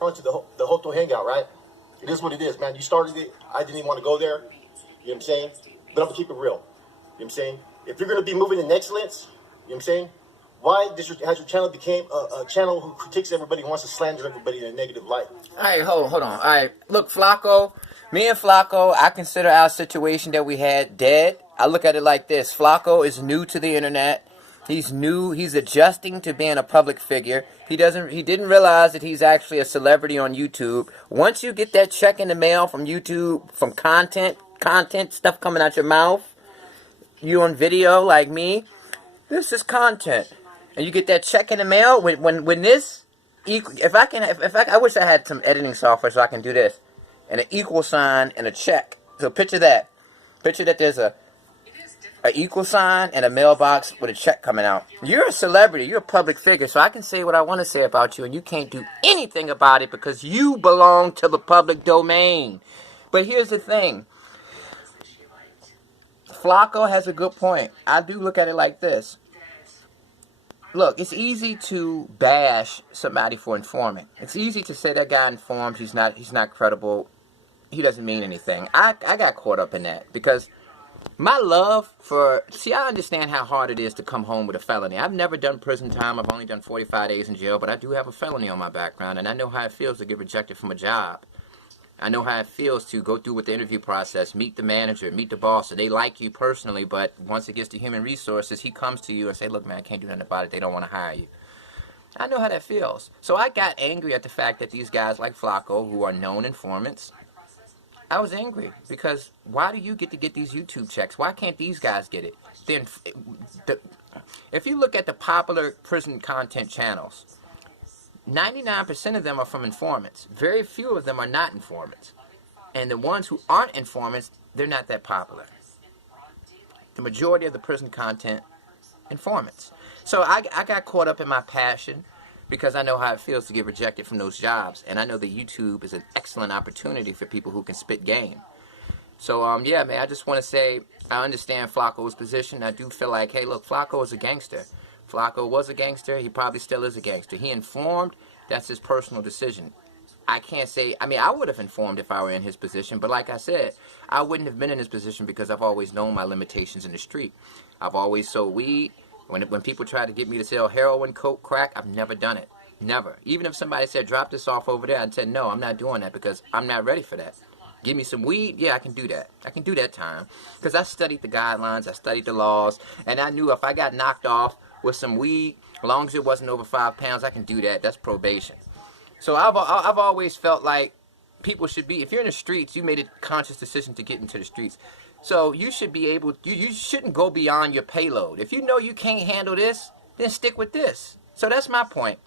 onto the Hoto Hangout, right? It is what it is, man. You started it. I didn't even want to go there. You know what I'm saying? But I'm going to keep it real. You know what I'm saying? If you're going to be moving in excellence, you know what I'm saying? Why has your channel became a channel who critiques everybody and wants to slander everybody in a negative light? All right, hold on. All right, look, Flaco, me and Flaco, I consider our situation that we had dead. I look at it like this. Flaco is new to the internet. He's new. He's adjusting to being a public figure. He didn't realize that he's actually a celebrity on YouTube. Once you get that check in the mail from YouTube, from content, stuff coming out your mouth, you on video like me, this is content. And you get that check in the mail when this, I wish I had some editing software so I can do this, and an equal sign and a check. So picture that. Picture that there's a equal sign and a mailbox with a check coming out. You're a celebrity. You're a public figure. So I can say what I want to say about you, and you can't do anything about it because you belong to the public domain. But here's the thing. Flaco has a good point. I do look at it like this. Look, it's easy to bash somebody for informing. It's easy to say that guy informed, he's not credible, he doesn't mean anything. I got caught up in that because my love for... See, I understand how hard it is to come home with a felony. I've never done prison time. I've only done 45 days in jail, but I do have a felony on my background, and I know how it feels to get rejected from a job. I know how it feels to go through with the interview process, meet the manager, meet the boss, and they like you personally, but once it gets to human resources, he comes to you and say, look, man, I can't do nothing about it. They don't want to hire you. I know how that feels. So I got angry at the fact that these guys like Flaco, who are known informants, I was angry because why do you get to get these YouTube checks? Why can't these guys get it? Then, if you look at the popular prison content channels, 99% of them are from informants. Very few of them are not informants. And the ones who aren't informants, they're not that popular. The majority of the prison content, informants. So I got caught up in my passion because I know how it feels to get rejected from those jobs. And I know that YouTube is an excellent opportunity for people who can spit game. So, yeah, man, I just want to say I understand Flaco's position. I do feel like, hey, look, Flaco is a gangster. Flaco was a gangster. He probably still is a gangster. He informed. That's his personal decision. I can't say... I mean, I would have informed if I were in his position. But like I said, I wouldn't have been in his position because I've always known my limitations in the street. I've always sold weed. When people try to get me to sell heroin, coke, crack, I've never done it. Never. Even if somebody said, drop this off over there, I'd say, no, I'm not doing that because I'm not ready for that. Give me some weed, yeah, I can do that. I can do that time. Because I studied the guidelines, I studied the laws, and I knew if I got knocked off with some weed, as long as it wasn't over 5 pounds, I can do that. That's probation. So I've always felt like people should be, if you're in the streets, you made a conscious decision to get into the streets. So you should be able, you shouldn't go beyond your payload. If you know you can't handle this, then stick with this. So that's my point.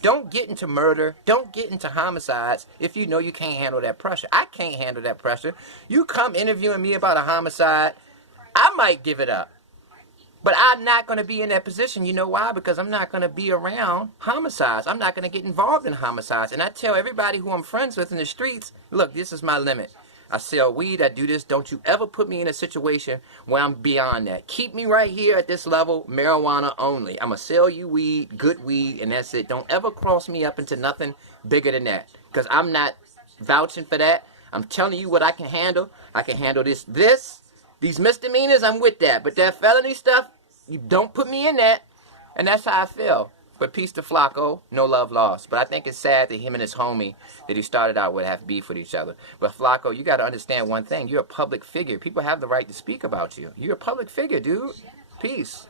Don't get into murder. Don't get into homicides if you know you can't handle that pressure. I can't handle that pressure. You come interviewing me about a homicide, I might give it up. But I'm not going to be in that position. You know why? Because I'm not going to be around homicides. I'm not going to get involved in homicides. And I tell everybody who I'm friends with in the streets, look, this is my limit. I sell weed, I do this. Don't you ever put me in a situation where I'm beyond that. Keep me right here at this level, marijuana only. I'm going to sell you weed, good weed, and that's it. Don't ever cross me up into nothing bigger than that. Because I'm not vouching for that. I'm telling you what I can handle. I can handle these misdemeanors, I'm with that. But that felony stuff, you don't put me in that. And that's how I feel. But peace to Flaco, no love lost. But I think it's sad that him and his homie that he started out with have beef with each other. But Flaco, you got to understand one thing. You're a public figure. People have the right to speak about you. You're a public figure, dude. Peace.